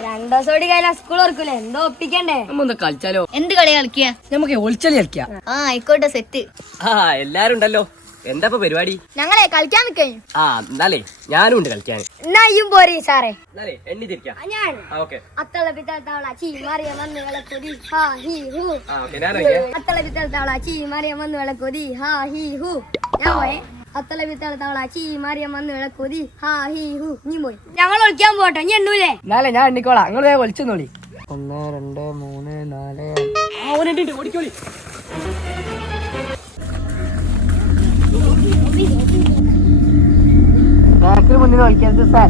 2 ദിവസം കൂടി കഴിഞ്ഞാൽ സ്കൂൾ ഓർക്കൂലേ, എന്തോ ഒപ്പിക്കണ്ടേ? നമ്മ കളിച്ചാലോ? എന്ത് കളിയാ കളിക്കുക? നമുക്ക് ഒളിച്ചളി കളിക്കാം. ആയിക്കോട്ടെ, സെറ്റ്. എല്ലാരും ഉണ്ടല്ലോ. എന്താ പരിപാടി? ഞങ്ങളെ കളിക്കാൻ നിൽക്കഴിഞ്ഞു. എന്നാലേ ഞാനും ഉണ്ട് കളിക്കാൻ. എന്നായും പോരി സാറേ. എന്നാലേ എണ്ണി തിരിക്കാം. ഞാൻ ഓക്കെ. അത്തള പിത്തള ചീ മറിയ വന്ന് വിളക്കൊതി ഹാ ഹീ ഹൂ. അത്തള പിത്തള ചീ മറിയ വന്ന് വിളക്കൊതി ഹാ ഹീ ഹൂ. ഞാൻ പോയെ. അത്തള പിത്തള ചീ മറിയ വന്ന് വിളക്കൊതി ഹാ ഹീ ഹൂ. നീ പോയി. ഞങ്ങൾ ഒളിക്കാൻ പോട്ടെ, നീ എണ്ണൂലേ? എന്നാലേ ഞാൻ എണ്ണിക്കോളാം, നിങ്ങൾ വേഗം ഒളിച്ചെന്നോളി. 1 2 3 4 ഓടിക്കോളി. ബാക്കിൽ മുന്നിൽ കളിക്കരുത് സാർ.